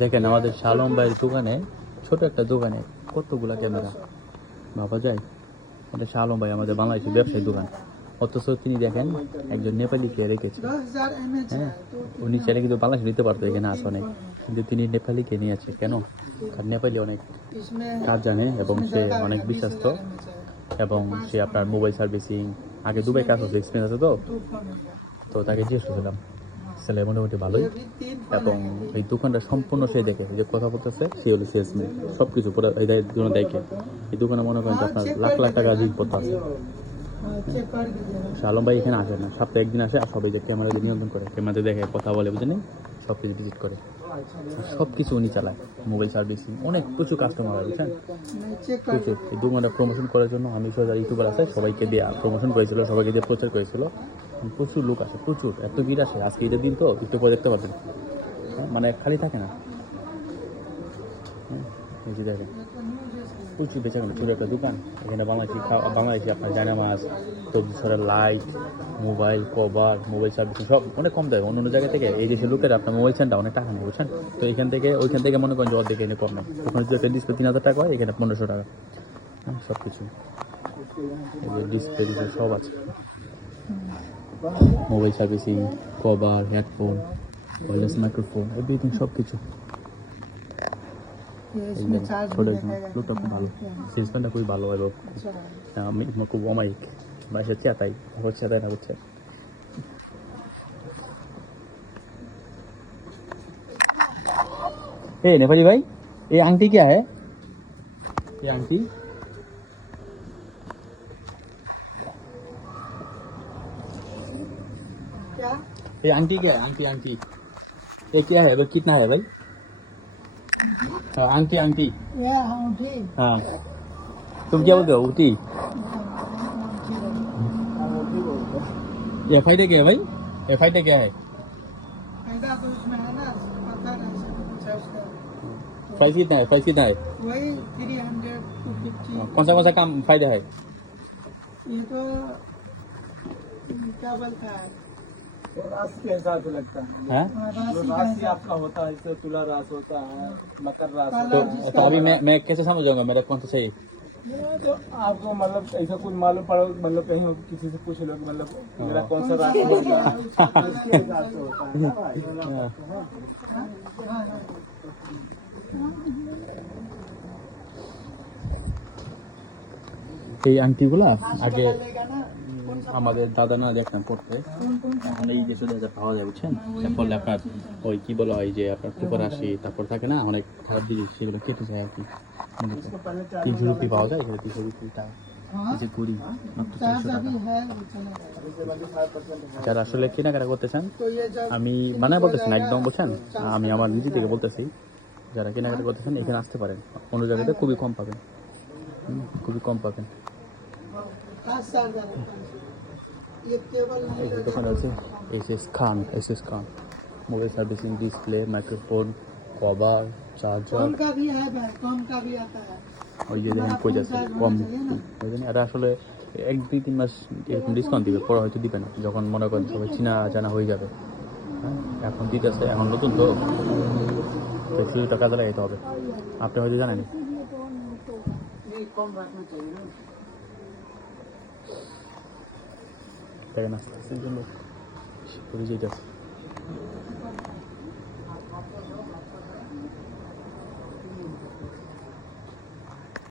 দেখেন আমাদের শালম ভাইয়ের দোকানে, ছোট একটা দোকানে কতগুলা ক্যামেরা ভাবা যায়। এটা শালম ভাই আমাদের বাংলাদেশের ব্যবসায়ী দোকান, অথচ তিনি দেখেন একজন নেপালিকে রেখেছে। হ্যাঁ, উনি চাইলে কিন্তু বাংলাদেশ নিতে পারতো, এখানে আছে অনেক, কিন্তু তিনি নেপালিকে নিয়েছে কেন? কারণ নেপালি অনেক কাজ জানে এবং সে অনেক বিশ্বস্ত, এবং সে আপনার মোবাইল সার্ভিসিং আগে দুবাই কাজ হচ্ছে, এক্সপিরিয়েন্স আছে। তো তো তাকে জিজ্ঞেস করছিলাম, ছেলে মোটামুটি ভালোই, এবং এই দোকানটা সম্পূর্ণ সে দেখে, যে কথা বলতেছে সে হলো সেলসম্যান, সব কিছু পুরো এই জন্য দেখে। এই দোকানে মনে করেন যে আপনার লাখ লাখ টাকা জিনিসপত্র আছে। আলম ভাই এখানে আসে না, সপ্তাহে একদিন আসে, আর সবাই যে ক্যামেরাতে নিয়ন্ত্রণ করে, ক্যামেরাতে দেখে, কথা বলে, বুঝেন, সব কিছু ভিজিট করে, সব কিছু উনি চালায়। মোবাইল সার্ভিসিং অনেক প্রচুর কাস্টমার হয়, বুঝছেন, প্রচুর। এই দোকানটা প্রমোশন করার জন্য আমি যারা ইউটিউবার আছে সবাইকে দিয়ে প্রমোশন করেছিল, সবাইকে দিয়ে প্রচার করেছিল। প্রচুর লোক আসে, প্রচুর, এত ভিড় আসে। আজকে ঈদের দিন তো, একটু পরে দেখতে পারবেন, মানে খালি থাকে না। এই যে দেখেন প্রচুর বেচা কেনা, ছোটো একটা দোকান। এখানে বাংলাদেশি আপনার জায়নামাজ, সবজি ছড়ার light, mobile cover, mobile servicing সব অনেক কম দেয়। অন্য অন্য জায়গা থেকে এই দেশের লোকের আপনার মোবাইল সেন্টার অনেক টাকা নেই, বুঝছেন। তো ওইখান থেকে মনে করেন যে অর্ধেক এনে কম নেই। ওখানে যদি একটা ডিসপ্লে 3,000 টাকা হয়, এখানে 1500 টাকা। সব কিছু এই যে ডিসপ্লে সব আছে, mobile servicing, cover, headphone, wireless microphone, everything, সব কিছু। ছোট লোকটা খুব ভালো, সেলসম্যানটা খুবই ভালো, এবং আমি খুব অমায়িক, বাসা চেতাই হচ্ছে, তাই না, হচ্ছে। ए नेपाली भाई, ये आंटी क्या है? ये आंटी क्या? ये आंटी क्या है? आंटी आंटी ये क्या है भाई? कितना है भाई? आंटी आंटी ये अंगूठी। हाँ, तुम क्या बोलते हो? उठी। ये फायदे क्या है भाई? ये फायदे क्या है? फायदा तो इसमें है ना, पत्थर ऐसे कुछ है उसका। प्राइस कितना है? प्राइस कितना है? वही 300 to 50। कौन सा काम फायदा है? ये तो क्या बोलता है, राशि के हिसाब से लगता है। हाँ? जो राशि का राशि हिसाब। आपका होता है, जैसे तुला रास होता है, मकर रास तो- होता है। तो अभी मैं कैसे समझूंगा मेरा कौन सा सही? तो आपको मतलब ऐसा कुछ मालूम पड़ो, मतलब कहीं किसी से पूछ लो कि मतलब मेरा कौन सा राशि होता है, उसके हिसाब से होता है ना भाई। এই আংটিগুলা আগে लेगा ना, कौन सा আমাদের দাদা না দেখতাম করতে, এখন এই যে শুধু এটা পাওয়া যায়, বুঝছেন। করলে আপনার ওই কি বলা হয় যে আপনার কুপার আসি, তারপর থাকে না অনেক খারাপ জিনিস, সেগুলো কেটে যায় আর কি। 300 রুপি পাওয়া যায়, সেটা 300 রুপি টাকা। हाँ, এই যে কুড়ি মাত্র चार्ज 400 টাকা। अभी है वो चलेगा। যারা আসলে কেনাকাটা করতে চান, तो ये जब আমি বানায় বলতেছি না একদম, বুঝছেন, আমি আমার নিজে থেকে বলতেছি, যারা কেনাকাটা করতে চান এখানে আসতে পারেন। অন্য জায়গাতে খুবই কম পাবেন, খুবই কম পাবেন। 5 चार्ज है। ये केबल नहीं এই যে দোকানে আছে S S Khan mobile servicing, display, microphone, cover, charger. कम का भी है भाई, कम का भी आता है। ওই যে দেখেন কই যাচ্ছে কম, বুঝলেন। এটা আসলে 1-2-3 মাস এরকম ডিসকাউন্ট দিবে, পরে হয়তো দিবে না, যখন মনে করেন সবাই চিনা জানা হয়ে যাবে। হ্যাঁ, এখন দিতেছে, এখন নতুন তো, সুযোগটা কাজে লাগাইতে হবে। আপনি হয়তো জানেন। ये कम रखना चाहिए ना। দেখেন আস্তে আস্তে জন্য পরিচয়